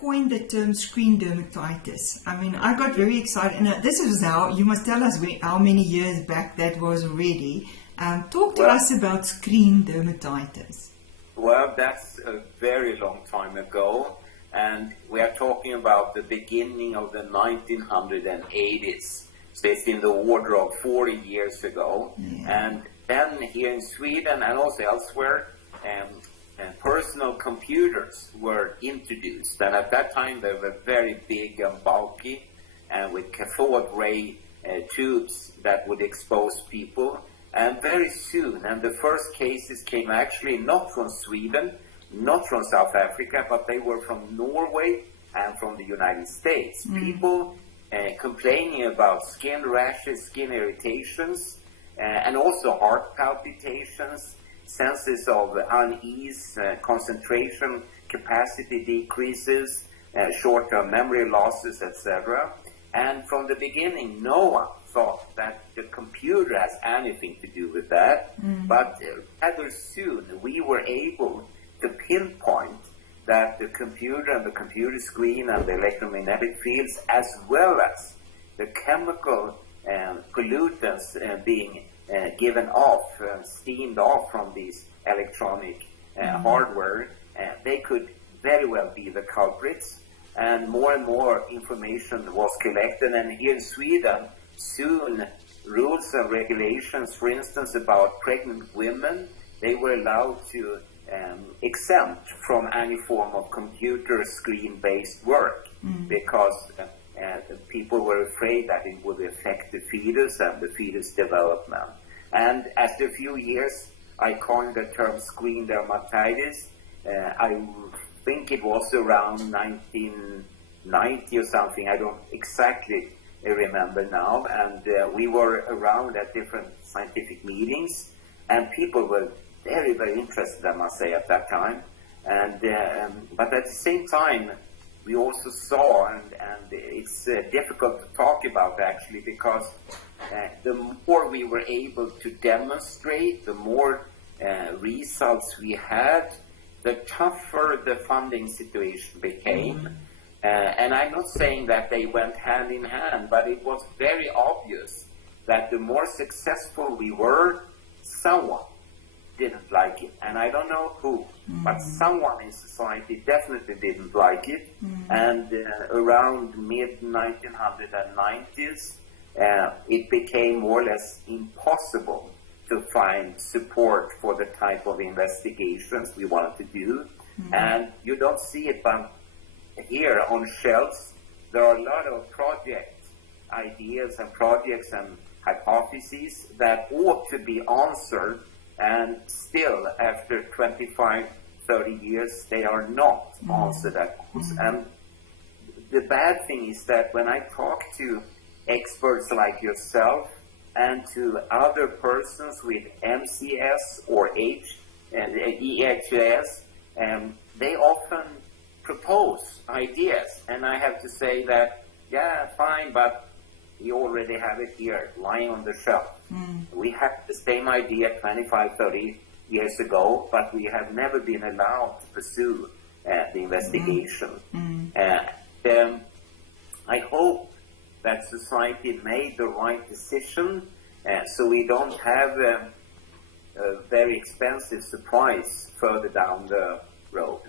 coined the term screen dermatitis. I mean, I got very excited. And this is how, you must tell us how many years back that was already. Talk to us about screen dermatitis. Well, that's a very long time ago. And we are talking about the beginning of the 1980s. So it's in the order of 40 years ago. Yeah. And then here in Sweden and also elsewhere, personal computers were introduced. And at that time they were very big and bulky and with cathode ray tubes that would expose people. And very soon, and the first cases came actually not from Sweden, not from South Africa, but they were from Norway and from the United States. People complaining about skin rashes, skin irritations, and also heart palpitations, senses of unease, concentration capacity decreases, short-term memory losses, etc. And from the beginning, no one thought that the computer has anything to do with that. But rather soon, we were able to pinpoint that the computer and the computer screen and the electromagnetic fields, as well as the chemical pollutants being given off, steamed off from these electronic hardware, they could very well be the culprits. And more information was collected. And here in Sweden, soon rules and regulations, for instance, about pregnant women, they were allowed to exempt from any form of computer screen-based work because people were afraid that it would affect the fetus and the fetus development. And after a few years, I coined the term screen dermatitis. I think it was around 1990 or something. I don't exactly remember now. And we were around at different scientific meetings, and people were very, very interested, I must say, at that time. And but at the same time, we also saw, and it's difficult to talk about actually, because the more we were able to demonstrate, the more results we had, the tougher the funding situation became. And I'm not saying that they went hand in hand, but it was very obvious that the more successful we were, someone didn't like it. And I don't know who, but someone in society definitely didn't like it. And around mid-1990s, it became more or less impossible to find support for the type of investigations we wanted to do. And you don't see it, but here on shelves, there are a lot of project ideas and projects and hypotheses that ought to be answered, and still, after 25, 30 years, they are not answered at all. And the bad thing is that when I talk to experts like yourself and to other persons with MCS or EHS, they often propose ideas. And I have to say that, yeah, fine, but we already have it here, lying on the shelf. We had the same idea 25, 30 years ago, but we have never been allowed to pursue the investigation. I hope that society made the right decision, so we don't have a very expensive surprise further down the road.